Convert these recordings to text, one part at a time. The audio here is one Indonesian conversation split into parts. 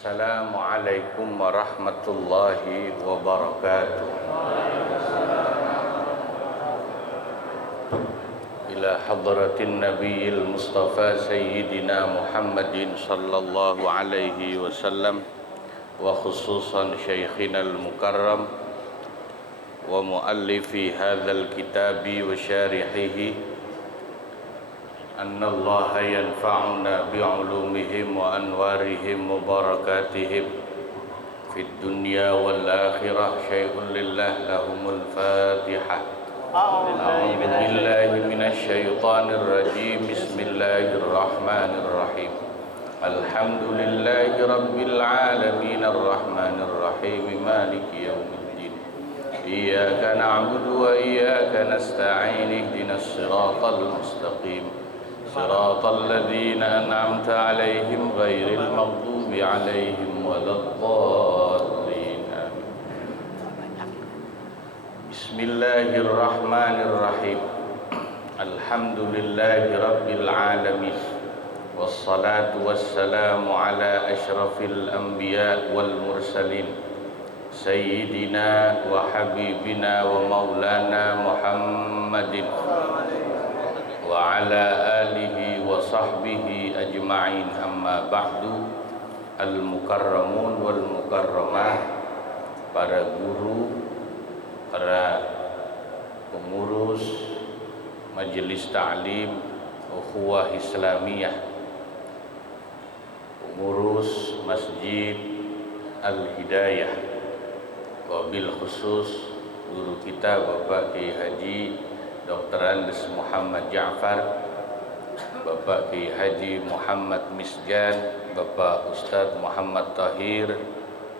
Assalamualaikum warahmatullahi wabarakatuh. Ila hadratin nabiyil mustafa sayyidina Muhammadin sallallahu alaihi wasallam wa khususan syekhina al-mukarram wa muallifi hadzal kitabi wa syarihihi anna Allah yanfa'una bi'ulumihim wa anwarihim wa barakatihim fid dunya wal akhirah. Syai'un lillah lahumul fatihah. A'udzu billahi minasy syaithanir rajim. Bismillahirrahmanirrahim. Alhamdulillahi rabbil alamin arrahmanir rahim maliki yaumiddin. Iyyaka na'budu wa iyyaka nasta'in ihdinas siratal mustaqim. صراط الذين أنعمت عليهم غير المغضوب عليهم ولا الضالين آمين. بسم الله الرحمن الرحيم. الحمد لله رب العالمين والصلاة والسلام على أشرف الأنبياء والمرسلين سيدنا وحبيبنا ومولانا محمد wa ala alihi wa sahbihi ajma'in, amma ba'du. Al-mukarramun wal mukarramah, para guru, para pengurus majelis ta'lim ukhuwah islamiyah, pengurus masjid Al-Hidayah, wabil khusus guru kita Bapak Kiai Haji Dr. Andes Muhammad Ja'far, Bapak Kiai Haji Muhammad Misjan, Bapak Ustadz Muhammad Tahir,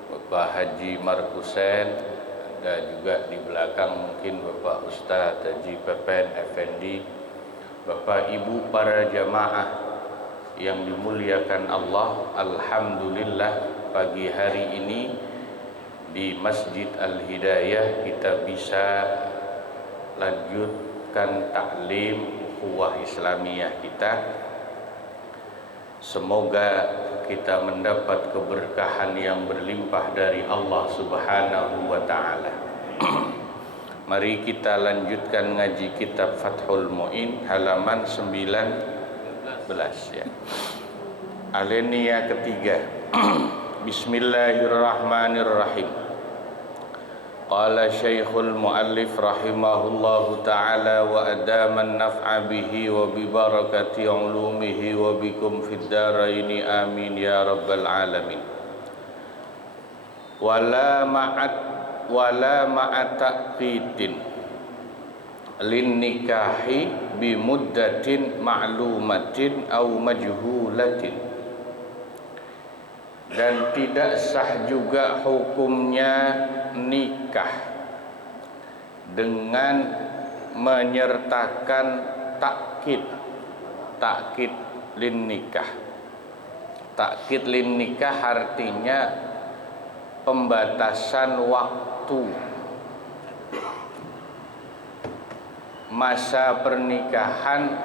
Bapak Haji Markusen, dan juga di belakang mungkin Bapak Ustadz Haji Pepen Effendi, Bapak Ibu para jamaah yang dimuliakan Allah. Alhamdulillah pagi hari ini di Masjid Al-Hidayah kita bisa lanjut taklim ukhuwah Islamiyah kita. Semoga kita mendapat keberkahan yang berlimpah dari Allah Subhanahu wa ta'ala. Mari kita lanjutkan ngaji kitab Fathul Mu'in halaman 19 ya. Alinea ketiga. Bismillahirrahmanirrahim. Qala Syekhul Muallif rahimahullahu ta'ala wa adaman naf'a bihi wa bi barakati ulumihi wa bikum fid daraini amin ya rabbal alamin. Wala ma'at taqitin lin nikahi bi muddatin ma'lumatin aw majhulatin. Dan tidak sah juga hukumnya nikah dengan menyertakan takkid lin nikah. Takkid lin nikah artinya pembatasan waktu masa pernikahan,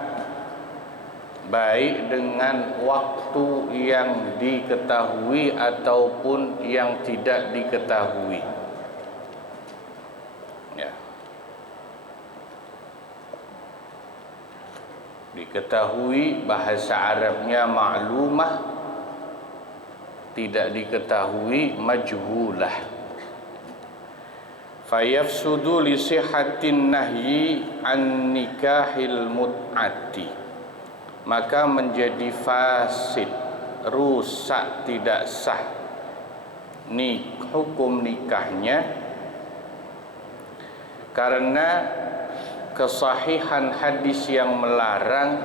baik dengan waktu yang diketahui ataupun yang tidak diketahui. Ya. Diketahui bahasa Arabnya ma'lumah, tidak diketahui majhulah. Fayafsudu li sihhatin nahyi an nikahil mut'ati, maka menjadi fasid, rusak, tidak sah hukum nikahnya karena kesahihan hadis yang melarang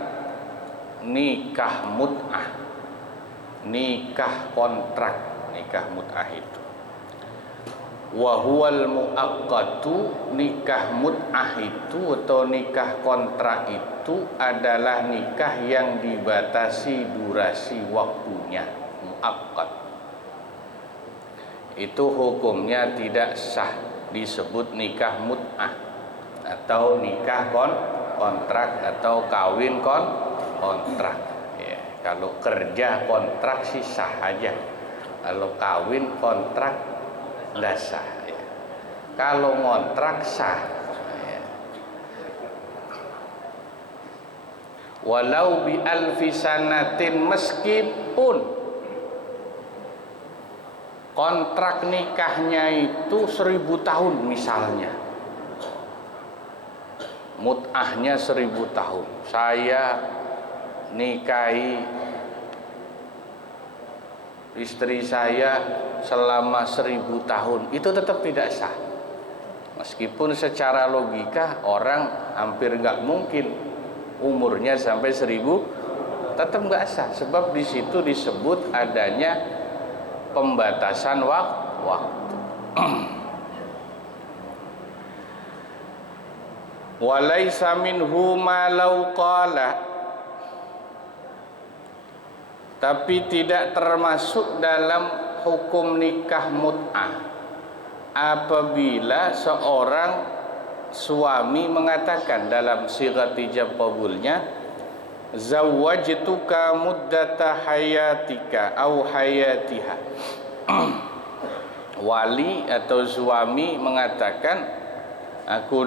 nikah mut'ah, nikah kontrak, nikah mut'ah itu. Wa huwal muaqqatu, nikah mut'ah itu atau nikah kontrak itu adalah nikah yang dibatasi durasi waktunya, muaqqat. Itu hukumnya tidak sah, disebut nikah mut'ah atau nikah kontrak atau kawin kontrak. Ya, kalau kerja kontrak sih sah aja. Kalau kawin kontrak nggak sah ya. Kalau ngontrak sah ya. Walau bi alfi sanatin, meskipun kontrak nikahnya itu 1000 tahun misalnya, mut'ahnya 1000 tahun, saya nikahi istri saya selama 1000 tahun, itu tetap tidak sah. Meskipun secara logika orang hampir nggak mungkin umurnya sampai 1000, tetap nggak sah. Sebab di situ disebut adanya pembatasan waktu. Walaisa minhu ma law qala, tapi tidak termasuk dalam hukum nikah mut'ah apabila seorang suami mengatakan dalam sigat ijab qabulnya, zawwajtuka muddata hayatika au hayatiha. Wali atau suami mengatakan, aku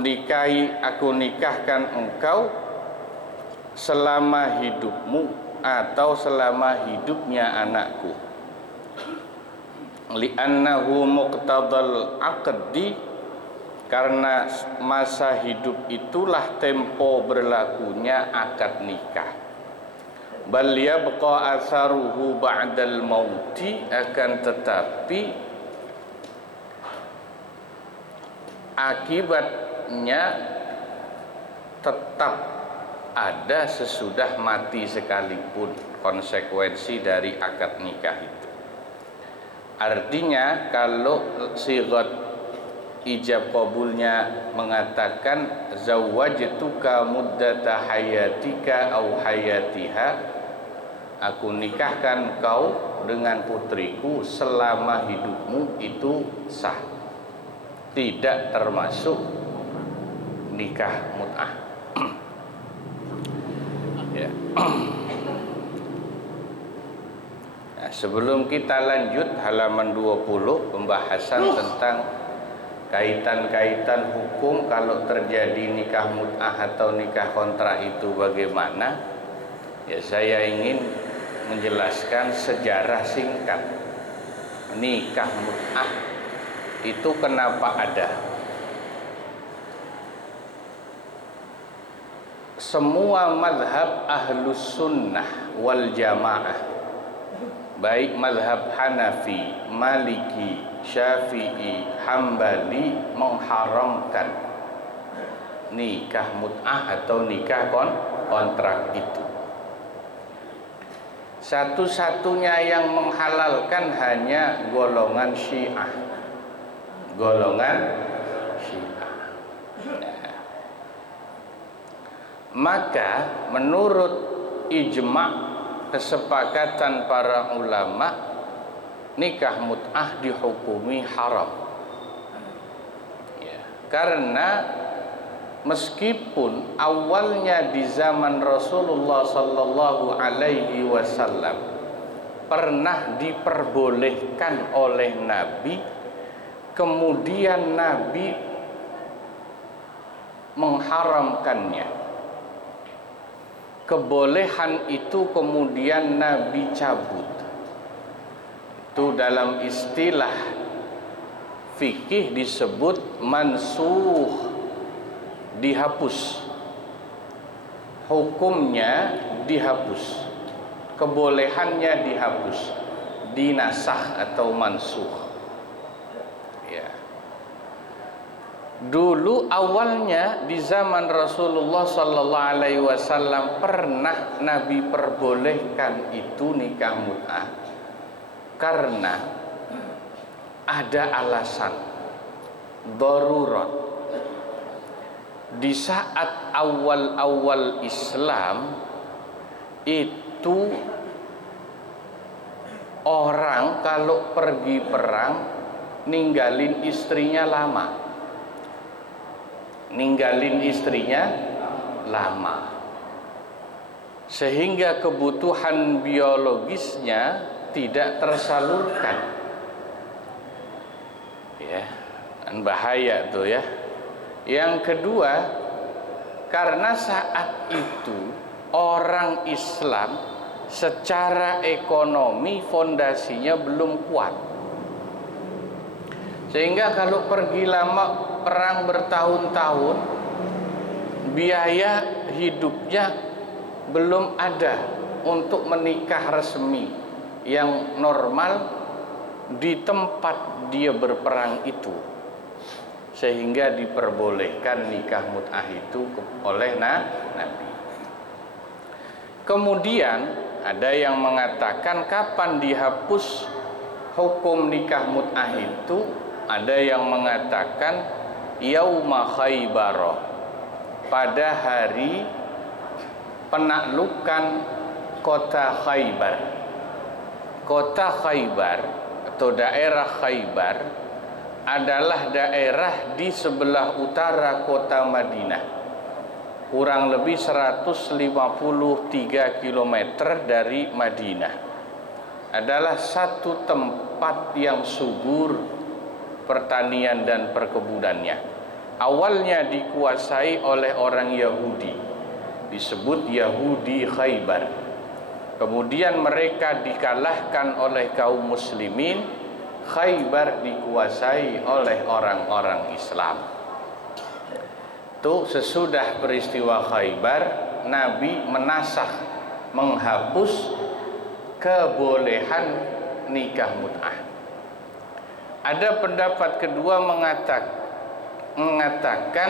nikahkan engkau selama hidupmu atau selama hidupnya anakku, li'annahu muqtadal aqdi, karena masa hidup itulah tempo berlakunya akad nikah. Bal yabqa atharuhu ba'dal mauti, akan tetapi akibatnya tetap ada sesudah mati sekalipun, konsekuensi dari akad nikah itu. Artinya kalau sigat ijab qabulnya mengatakan zawwajtuka muddata hayatika au hayatiha, aku nikahkan kau dengan putriku selama hidupmu, itu sah, tidak termasuk nikah mut'ah. Ya. Nah, sebelum kita lanjut halaman 20, pembahasan tentang kaitan-kaitan hukum kalau terjadi nikah mut'ah atau nikah kontrak itu bagaimana, ya saya ingin menjelaskan sejarah singkat nikah mut'ah itu kenapa ada. Semua mazhab ahlus sunnah wal jamaah, baik mazhab Hanafi, Maliki, Syafi'i, Hambali, mengharamkan nikah mut'ah atau nikah kontrak itu. Satu-satunya yang menghalalkan hanya golongan Syiah. Golongan Syiah. Maka menurut ijma' kesepakatan para ulama, nikah mut'ah dihukumi haram ya, karena meskipun awalnya di zaman Rasulullah sallallahu alaihi wasallam pernah diperbolehkan oleh Nabi, kemudian Nabi mengharamkannya. Kebolehan itu kemudian Nabi cabut. Itu dalam istilah fikih disebut mansuh, dihapus. Hukumnya dihapus, kebolehannya dihapus, dinasah atau mansuh. Ya. Dulu awalnya di zaman Rasulullah sallallahu alaihi wasallam pernah Nabi perbolehkan itu nikah mut'ah karena ada alasan darurat. Di saat awal-awal Islam itu orang kalau pergi perang ninggalin istrinya lama. Sehingga kebutuhan biologisnya tidak tersalurkan. Ya, dan bahaya tuh ya. Yang kedua, karena saat itu orang Islam secara ekonomi fondasinya belum kuat. Sehingga kalau pergi lama perang bertahun-tahun, biaya hidupnya belum ada untuk menikah resmi yang normal di tempat dia berperang itu, sehingga diperbolehkan nikah mut'ah itu oleh Nabi. Kemudian ada yang mengatakan kapan dihapus hukum nikah mut'ah itu. Ada yang mengatakan yauma Khaybar, pada hari penaklukan kota Khaybar. Kota Khaybar atau daerah Khaybar adalah daerah di sebelah utara kota Madinah, kurang lebih 153 km dari Madinah. Adalah satu tempat yang subur pertanian dan perkebunannya. Awalnya dikuasai oleh orang Yahudi, disebut Yahudi Khaybar. Kemudian mereka dikalahkan oleh kaum muslimin. Khaybar dikuasai oleh orang-orang Islam. Itu sesudah peristiwa Khaybar, Nabi menghapus kebolehan nikah mut'ah. Ada pendapat kedua mengatakan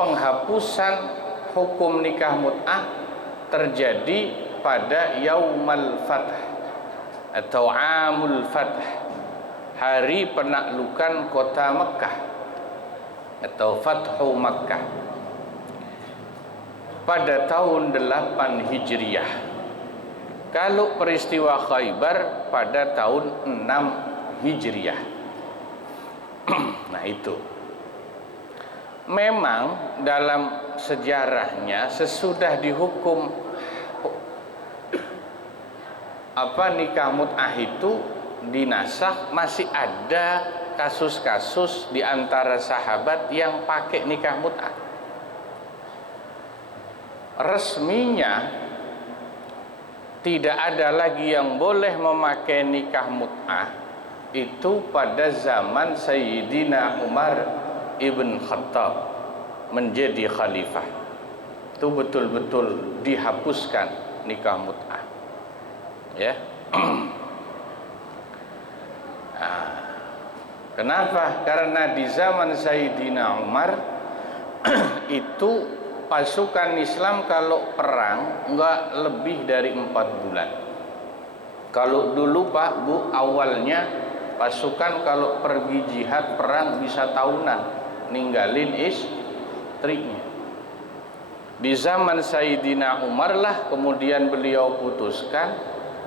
penghapusan hukum nikah mut'ah terjadi pada Yaumal Fath atau Amul Fath, hari penaklukan kota Mekah atau Fathu Makkah, pada tahun 8 Hijriah. Kalau peristiwa Khaybar pada tahun 6 Hijriah. Nah itu memang dalam sejarahnya sesudah dihukum nikah mut'ah itu dinasakh, masih ada kasus-kasus di antara sahabat yang pakai nikah mut'ah. Resminya tidak ada lagi yang boleh memakai nikah mut'ah itu pada zaman Sayyidina Umar ibn Khattab menjadi khalifah. Itu betul-betul dihapuskan nikah mut'ah. Ya. Kenapa? Karena di zaman Sayyidina Umar itu pasukan Islam kalau perang enggak lebih dari 4 bulan. Kalau dulu Pak Bu, awalnya pasukan kalau pergi jihad perang bisa tahunan ninggalin istrinya. Di zaman Sayyidina Umar lah kemudian beliau putuskan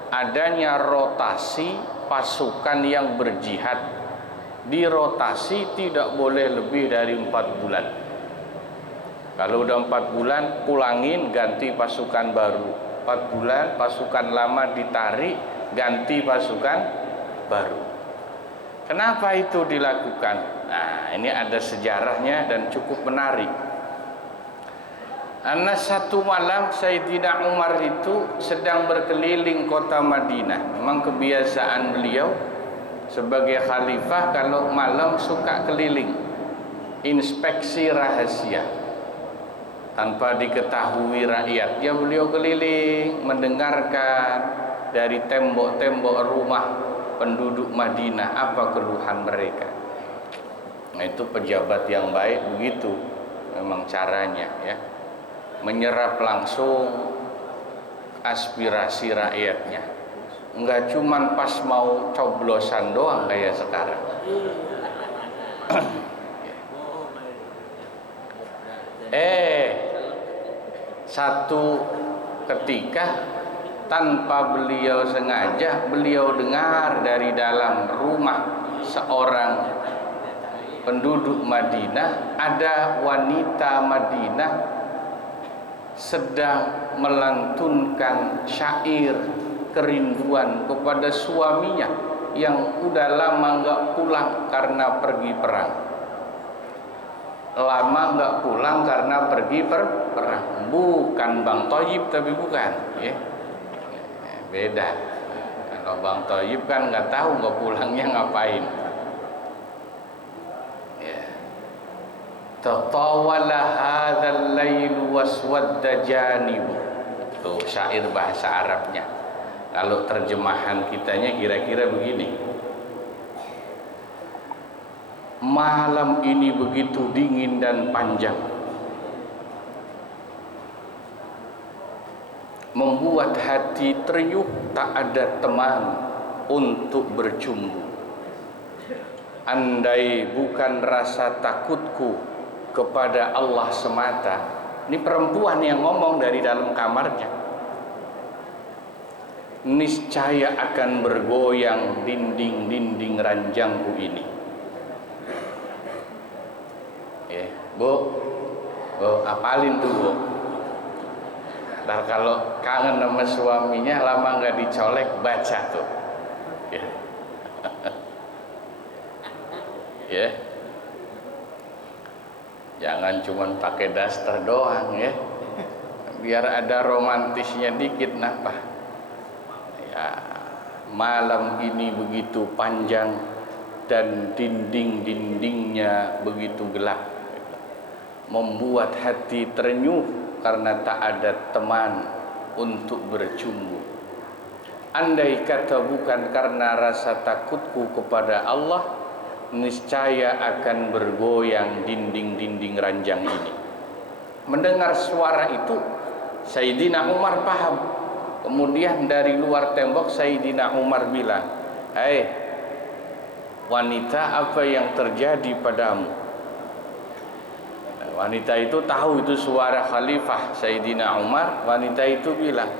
adanya rotasi pasukan yang berjihad. Dirotasi tidak boleh lebih dari 4 bulan. Kalau udah 4 bulan pulangin, ganti pasukan baru. 4 bulan pasukan lama ditarik, ganti pasukan baru. Kenapa itu dilakukan? Nah, ini ada sejarahnya dan cukup menarik. Karena satu malam Sayyidina Umar itu sedang berkeliling kota Madinah. Memang kebiasaan beliau sebagai khalifah kalau malam suka keliling, inspeksi rahasia. Tanpa diketahui rakyatnya beliau keliling mendengarkan dari tembok-tembok rumah penduduk Madinah apa keluhan mereka. Nah, itu pejabat yang baik begitu memang caranya ya, menyerap langsung aspirasi rakyatnya, enggak cuman pas mau coblosan doang kayak sekarang. Satu ketika tanpa beliau sengaja, beliau dengar dari dalam rumah seorang penduduk Madinah, ada wanita Madinah sedang melantunkan syair kerinduan kepada suaminya yang udah lama nggak pulang karena pergi perang. Lama nggak pulang karena pergi perang. Bukan Bang Toyib, tapi bukan, ya. Beda. Kalau Bang Toyib kan nggak tahu nggak pulangnya ngapain. Ya. Tatawala hadzal lail waswadda janibu. Itu syair bahasa Arabnya. Kalau terjemahan kitanya kira-kira begini. Malam ini begitu dingin dan panjang, membuat hati terenyuh, tak ada teman untuk bercumbu. Andai bukan rasa takutku kepada Allah semata. Ini perempuan yang ngomong dari dalam kamarnya. Niscaya akan bergoyang dinding-dinding ranjangku ini. Bu, apalin tuh, Bu. Ntar kalau kangen sama suaminya, lama nggak dicolek, baca tuh. Ya. Ya. Jangan cuman pakai daster doang, ya. Biar ada romantisnya dikit, napa? Ya, malam ini begitu panjang dan dinding-dindingnya begitu gelap, membuat hati terenyuh karena tak ada teman untuk bercumbu. Andai kata bukan karena rasa takutku kepada Allah, niscaya akan bergoyang dinding-dinding ranjang ini. Mendengar suara itu, Sayyidina Umar paham. Kemudian dari luar tembok Sayyidina Umar bilang, "Hai wanita, apa yang terjadi padamu?" Wanita itu tahu itu suara khalifah Sayyidina Umar. Wanita itu bilang,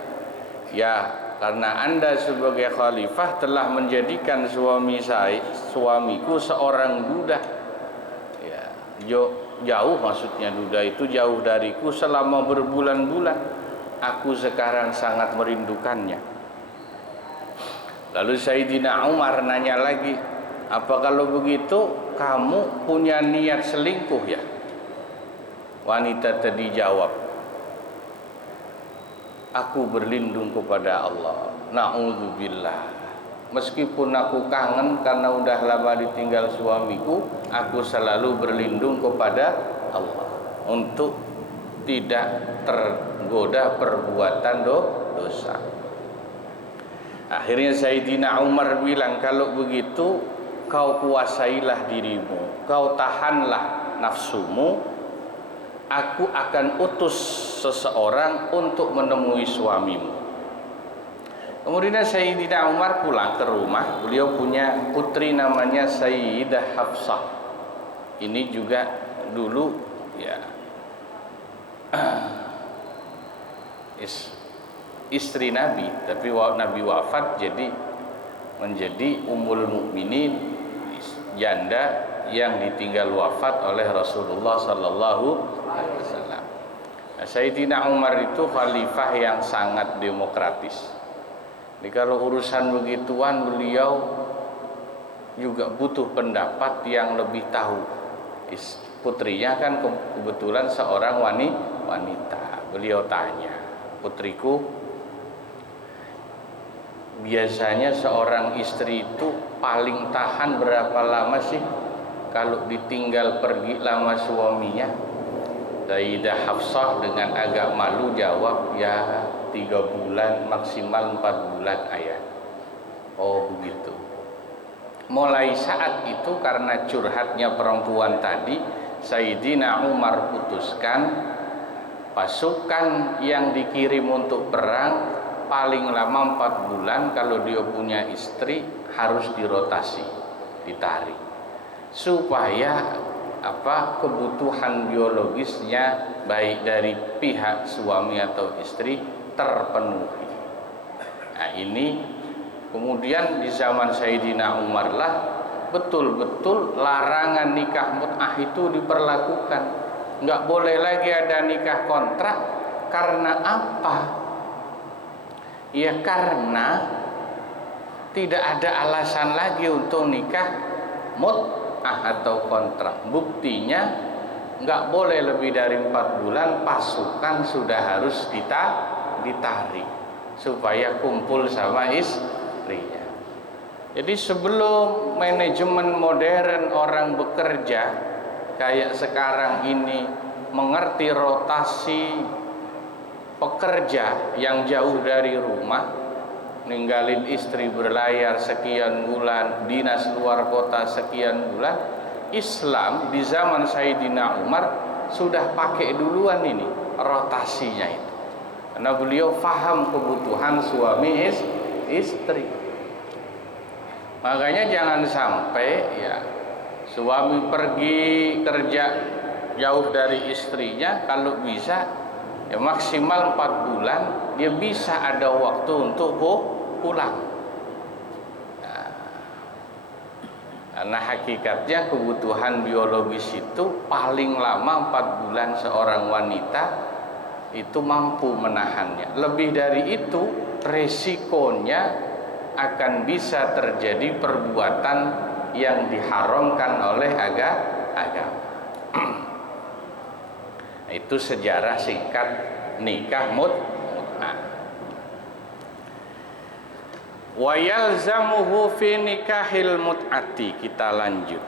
"Ya, karena Anda sebagai khalifah telah menjadikan suamiku seorang duda." Ya, jauh maksudnya duda itu jauh dariku selama berbulan-bulan. Aku sekarang sangat merindukannya. Lalu Sayyidina Umar nanya lagi, "Apa kalau begitu kamu punya niat selingkuh ya?" Wanita tadi jawab, "Aku berlindung kepada Allah. Na'udzubillah. Meskipun aku kangen karena udah lama ditinggal suamiku, aku selalu berlindung kepada Allah untuk tidak tergoda perbuatan dosa." Akhirnya Sayyidina Umar bilang, "Kalau begitu kau kuasailah dirimu, kau tahanlah nafsumu. Aku akan utus seseorang untuk menemui suamimu." Kemudian Sayyidina Umar pulang ke rumah. Beliau punya putri namanya Sayyidah Hafsah. Ini juga dulu ya istri Nabi, tapi Nabi wafat jadi menjadi Ummul Mukminin, janda yang ditinggal wafat oleh Rasulullah sallallahu alaihi wasallam. Sayyidina Umar itu khalifah yang sangat demokratis. Jadi kalau urusan begituan beliau juga butuh pendapat yang lebih tahu. Putrinya kan kebetulan seorang wanita. Beliau tanya, "Putriku, biasanya seorang istri itu paling tahan berapa lama sih kalau ditinggal pergi lama suaminya?" Sayyidah Hafsah dengan agak malu jawab, "Ya 3 bulan, maksimal 4 bulan ayah." Oh begitu. Mulai saat itu karena curhatnya perempuan tadi, Sayyidina Umar putuskan pasukan yang dikirim untuk perang paling lama 4 bulan. Kalau dia punya istri harus dirotasi, ditarik, supaya kebutuhan biologisnya baik dari pihak suami atau istri terpenuhi. Nah ini kemudian di zaman Sayyidina Umar lah betul-betul larangan nikah mut'ah itu diperlakukan. Nggak boleh lagi ada nikah kontrak. Karena apa? Ya karena tidak ada alasan lagi untuk nikah mut'ah atau kontrak. Buktinya nggak boleh lebih dari 4 bulan pasukan sudah harus ditarik supaya kumpul sama istrinya. Jadi sebelum manajemen modern orang bekerja kayak sekarang ini mengerti rotasi pekerja yang jauh dari rumah, ninggalin istri berlayar sekian bulan, dinas luar kota sekian bulan, Islam di zaman Sayyidina Umar sudah pakai duluan ini rotasinya itu, karena beliau faham kebutuhan suami istri. Makanya jangan sampai ya suami pergi kerja jauh dari istrinya, kalau bisa ya maksimal 4 bulan dia bisa ada waktu untuk pulang. Nah, karena hakikatnya kebutuhan biologis itu paling lama 4 bulan seorang wanita itu mampu menahannya. Lebih dari itu resikonya akan bisa terjadi perbuatan yang diharamkan oleh agama. Itu sejarah singkat nikah mut'ah. Wa yalzamuhu fi nikahil mut'ati. Kita lanjut.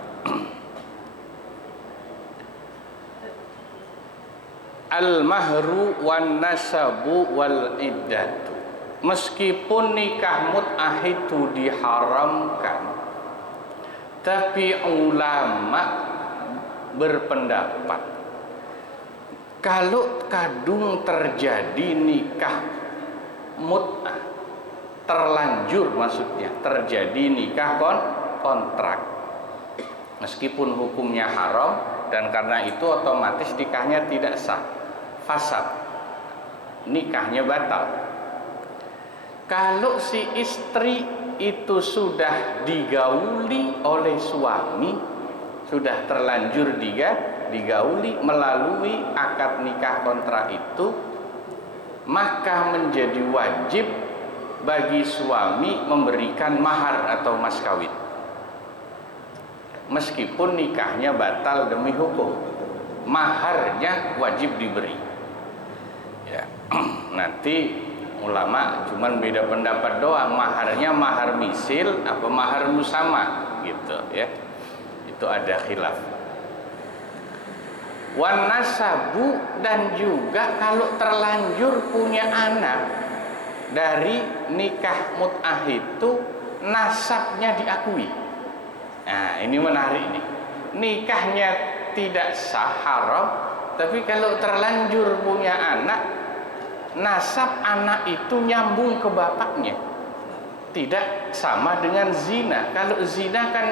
Al-mahru wan nasabu wal iddatu. Meskipun nikah mut'ah itu diharamkan, tapi ulama berpendapat kalau kadung terjadi nikah mut'ah, terlanjur maksudnya terjadi nikah kontrak, meskipun hukumnya haram, dan karena itu otomatis nikahnya tidak sah, fasad, nikahnya batal. Kalau si istri itu sudah digauli oleh suami, sudah terlanjur digauli melalui akad nikah kontrak itu, maka menjadi wajib bagi suami memberikan mahar atau mas kawin, meskipun nikahnya batal demi hukum, maharnya wajib diberi ya. Nanti ulama cuman beda pendapat doang, maharnya mahar misil apa mahar musama gitu ya, itu ada khilaf. Wan nasabu, dan juga kalau terlanjur punya anak dari nikah mut'ah itu, nasabnya diakui. Nah ini menarik nih, nikahnya tidak sah, haram, tapi kalau terlanjur punya anak, nasab anak itu nyambung ke bapaknya. Tidak sama dengan zina. Kalau zina kan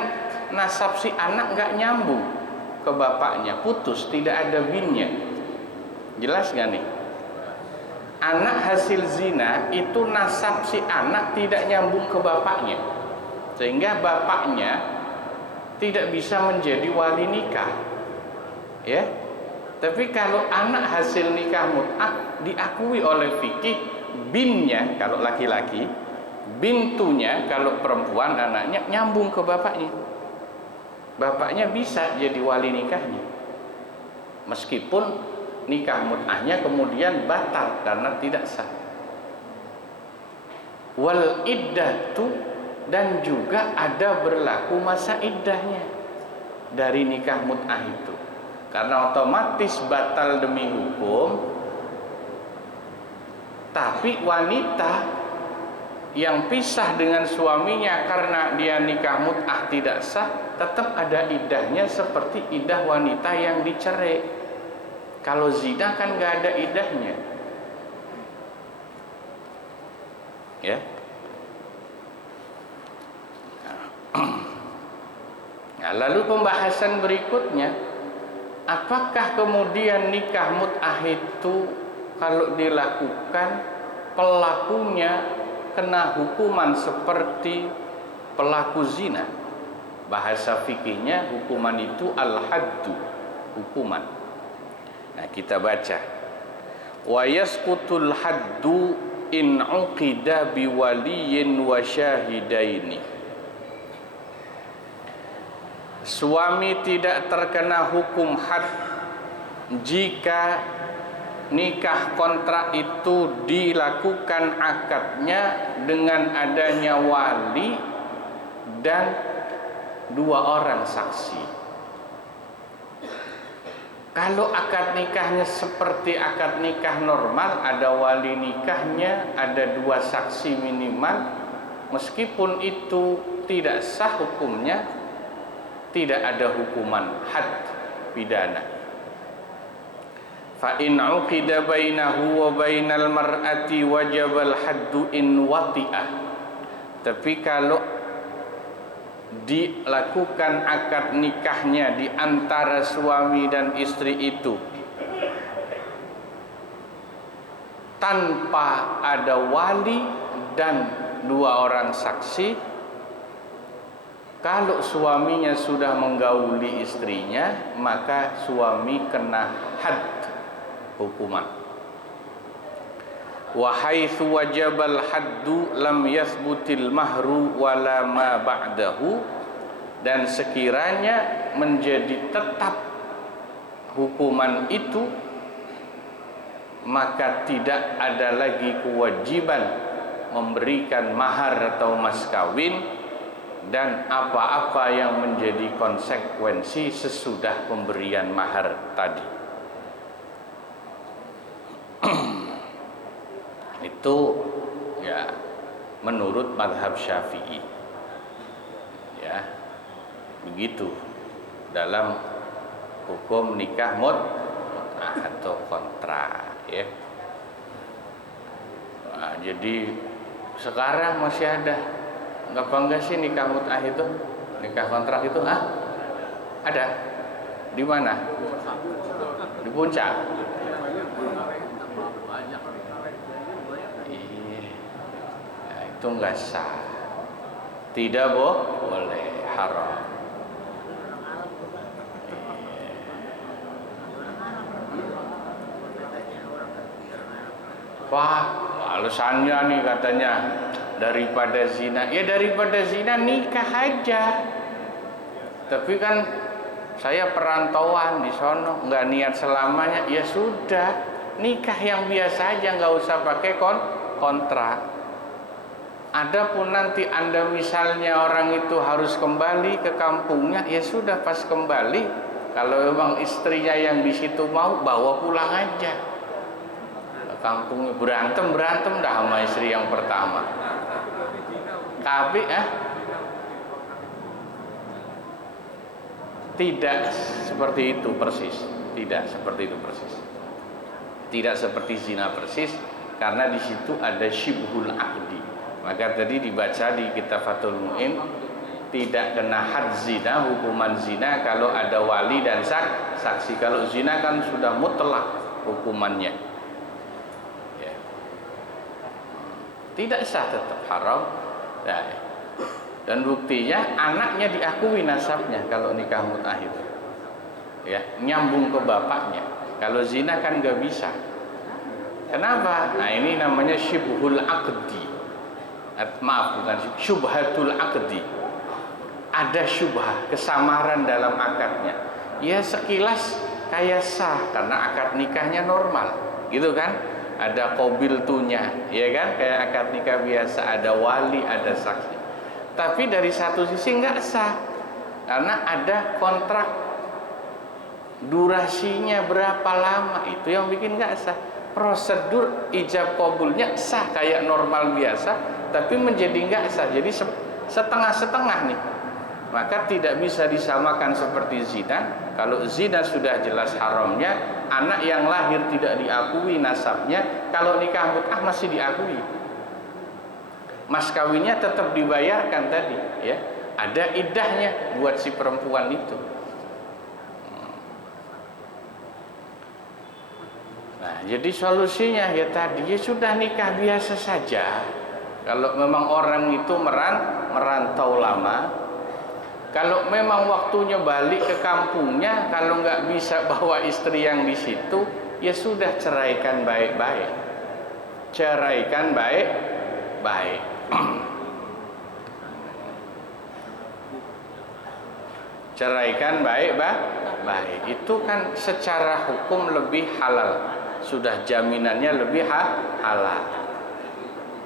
nasab si anak nggak nyambung ke bapaknya, putus, tidak ada binnya. Jelas nggak nih? Anak hasil zina itu nasab si anak tidak nyambung ke bapaknya, sehingga bapaknya tidak bisa menjadi wali nikah ya. Tapi kalau anak hasil nikah mut'ah diakui oleh fikih, binnya kalau laki-laki, bintunya kalau perempuan, anaknya nyambung ke bapaknya. Bapaknya bisa jadi wali nikahnya, meskipun nikah mut'ahnya kemudian batal karena tidak sah. Wal iddatu, dan juga ada berlaku masa iddahnya dari nikah mut'ah itu, karena otomatis batal demi hukum. Tapi wanita yang pisah dengan suaminya karena dia nikah mut'ah tidak sah, tetap ada iddahnya seperti iddah wanita yang dicerai. Kalau zina kan nggak ada iddahnya ya. Nah, lalu pembahasan berikutnya, apakah kemudian nikah mut'ah itu kalau dilakukan pelakunya kena hukuman seperti pelaku zina? Bahasa fikihnya hukuman itu al-haddu, hukuman. Nah kita baca, wa yasqutul haddu in uqida biwaliyin wa syahidaini. Suami tidak terkena hukum had jika nikah kontrak itu dilakukan akadnya dengan adanya wali dan 2 orang saksi. Kalau akad nikahnya seperti akad nikah normal, ada wali nikahnya, ada 2 saksi minimal, meskipun itu tidak sah hukumnya, tidak ada hukuman had pidana. Fa in uqida bainahu wa bainal mar'ati wajabal haddu in wati'ah. Tapi kalau dilakukan akad nikahnya di antara suami dan istri itu tanpa ada wali dan 2 orang saksi, kalau suaminya sudah menggauli istrinya, maka suami kena had hukuman. Wa haitsu wajabal haddu lam yathbutil mahru wala ma ba'dahu. Dan sekiranya menjadi tetap hukuman itu, maka tidak ada lagi kewajiban memberikan mahar atau mas kawin dan apa-apa yang menjadi konsekuensi sesudah pemberian mahar tadi. Itu ya menurut mazhab Syafi'i. Ya. Begitu dalam hukum nikah mut'ah atau kontrak, ya. Nah, jadi sekarang masih ada enggak sih nikah mut'ah itu, nikah kontrak itu? Ada. Di mana? Di Puncak. Nah, itu enggak sah. Tidak boleh, haram. Pak, alasannya nih katanya daripada zina. Ya daripada zina nikah aja. Tapi kan saya perantauan di sono, nggak niat selamanya. Ya sudah, nikah yang biasa aja, nggak usah pakai kontrak. Adapun nanti Anda misalnya orang itu harus kembali ke kampungnya, ya sudah pas kembali, kalau memang istrinya yang di situ mau, bawa pulang aja. Kampungnya berantem dah sama istri yang pertama. Tapi tidak seperti itu persis. Tidak seperti itu persis. Tidak seperti zina persis, karena di situ ada syibhul aqdi. Maka tadi dibaca di kitab Fathul Mu'in, tidak kena had zina, hukuman zina kalau ada wali dan saksi. Kalau zina kan sudah mutlak hukumannya. Tidak sah, tetap haram. Nah, dan buktinya anaknya diakui nasabnya kalau nikah mut'ah itu, ya, nyambung ke bapaknya. Kalau zina kan nggak bisa. Kenapa? Nah, ini namanya syubhul aqdi. Maaf, bukan syubhatul aqdi. Ada syubhah, kesamaran dalam akadnya. Ya sekilas kayak sah karena akad nikahnya normal, gitu kan? Ada qabiltunya, ya kan? Kayak akad nikah biasa, ada wali, ada saksi. Tapi dari satu sisi nggak sah, karena ada kontrak durasinya berapa lama, itu yang bikin nggak sah. Prosedur ijab qabulnya sah kayak normal biasa, tapi menjadi nggak sah, jadi setengah-setengah nih. Maka tidak bisa disamakan seperti zina. Kalau zina sudah jelas haramnya, anak yang lahir tidak diakui nasabnya. Kalau nikah mut'ah masih diakui, mas kawinnya tetap dibayarkan tadi, ya. Ada iddahnya buat si perempuan itu. Nah, jadi solusinya ya tadi, ya sudah nikah biasa saja. Kalau memang orang itu merantau lama, kalau memang waktunya balik ke kampungnya, kalau nggak bisa bawa istri yang di situ, ya sudah ceraikan baik-baik. ceraikan baik-baik. Ceraikan baik-baik. Itu kan secara hukum lebih halal. Sudah jaminannya lebih halal.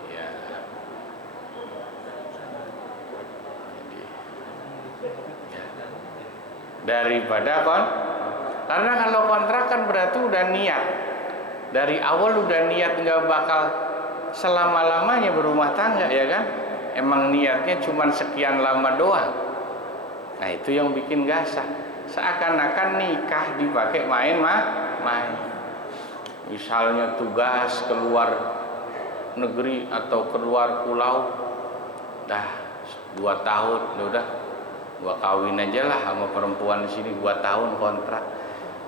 Ya. Daripada karena kalau kontrak kan berarti udah niat. Dari awal udah niat nggak bakal selama-lamanya berumah tangga, ya kan? Emang niatnya cuma sekian lama doang. Nah itu yang bikin gak sah. Seakan-akan nikah dipakai main. Misalnya tugas keluar negeri atau keluar pulau, dah 2 tahun, udah gua kawin aja lah sama perempuan di sini 2 tahun kontrak.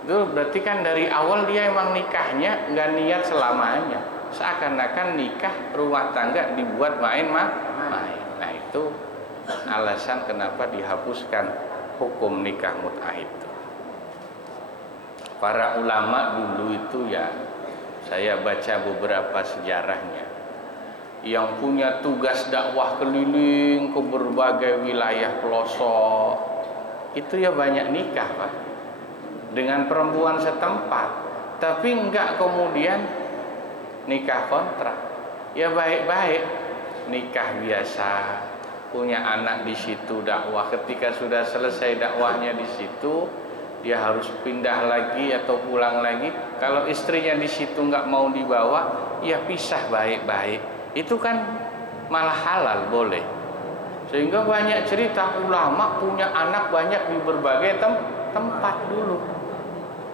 Itu berarti kan dari awal dia emang nikahnya nggak niat selamanya. Seakan-akan nikah rumah tangga dibuat main. Nah itu alasan kenapa dihapuskan hukum nikah mut'ah itu. Para ulama dulu itu ya, saya baca beberapa sejarahnya, yang punya tugas dakwah keliling ke berbagai wilayah pelosok itu ya banyak nikah Pak dengan perempuan setempat, tapi enggak kemudian nikah kontrak. Ya baik-baik nikah biasa, punya anak di situ dakwah. Ketika sudah selesai dakwahnya di situ, dia harus pindah lagi atau pulang lagi. Kalau istrinya di situ nggak mau dibawa, ya pisah baik-baik. Itu kan malah halal, boleh. Sehingga banyak cerita ulama punya anak banyak di berbagai tempat dulu.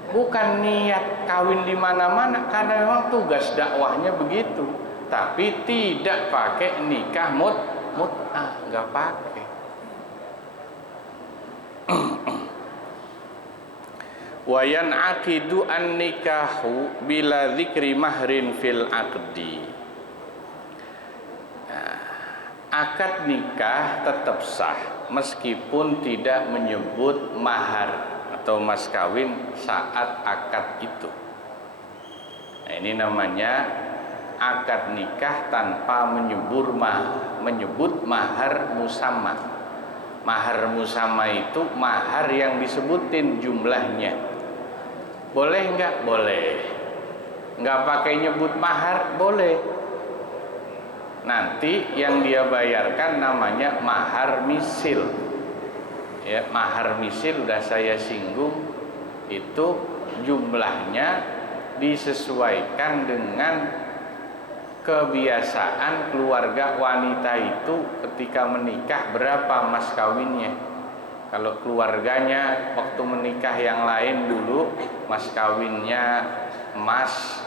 Bukan niat kawin di mana-mana, karena memang tugas dakwahnya begitu. Tapi tidak pakai nikah mut'ah, nggak pakai. Wa yan'aqidu an-nikahu bila dzikri mahrin fil aqdi. Akad nikah tetap sah meskipun tidak menyebut mahar atau mas kawin saat akad itu. Nah, ini namanya akad nikah tanpa menyebut mahar musamma. Mahar musamma itu mahar yang disebutin jumlahnya. Boleh enggak? Boleh. Enggak pakai nyebut mahar? Boleh. Nanti yang dia bayarkan namanya mahar misil. Ya, mahar misil udah saya singgung, itu jumlahnya disesuaikan dengan kebiasaan keluarga wanita itu ketika menikah berapa mas kawinnya. Kalau keluarganya waktu menikah yang lain dulu mas kawinnya emas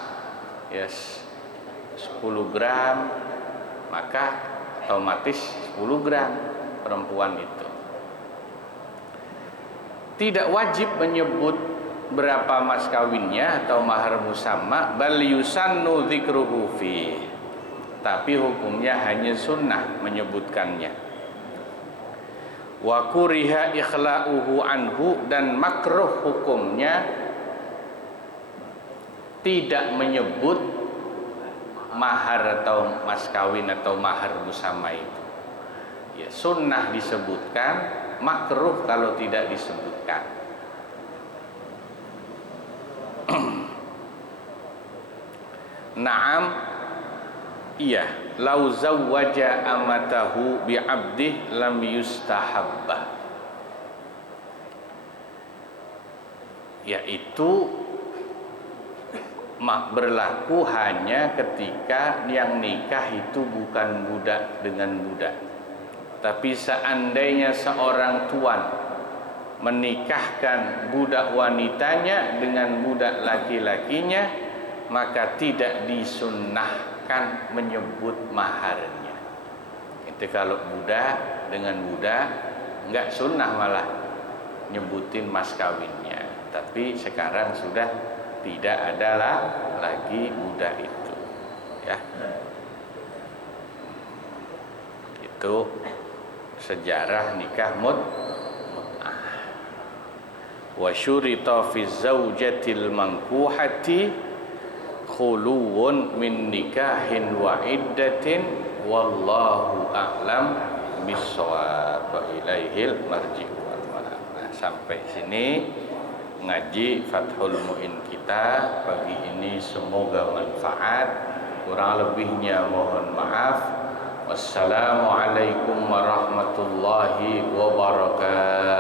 yes 10 gram, maka otomatis 10 gram perempuan itu. Tidak wajib menyebut berapa mas kawinnya atau mahar musamma, bal yusannu dzikruhu fi. Tapi hukumnya hanya sunnah menyebutkannya. Wa kuriha ikhla'uhu anhu, dan makruh hukumnya tidak menyebut mahar atau mas kawin atau mahar musamma itu. Ya, sunnah disebutkan, makruh kalau tidak disebutkan. Naam, iya, lau zawwaja amatahu bi 'abdih lam yustahabbah. Yaitu berlaku hanya ketika yang nikah itu bukan budak dengan budak. Tapi seandainya seorang tuan menikahkan budak wanitanya dengan budak laki-lakinya, maka tidak disunnahkan menyebut maharnya. Itu kalau budak dengan budak, enggak sunnah malah nyebutin mas kawinnya. Tapi sekarang sudah tidak ada lagi budak itu, ya. Itu sejarah nikah mut'ah. Wa syurita fi zaujatil mankuhati khuluwun min nikahin wa iddatin wallahu a'lam bissawab wa ilaihil marji'u wal ma'ab. Nah, sampai sini ngaji Fathul Mu'in kita pagi ini, semoga manfaat. Kurang lebihnya mohon maaf. Wassalamualaikum warahmatullahi wabarakatuh.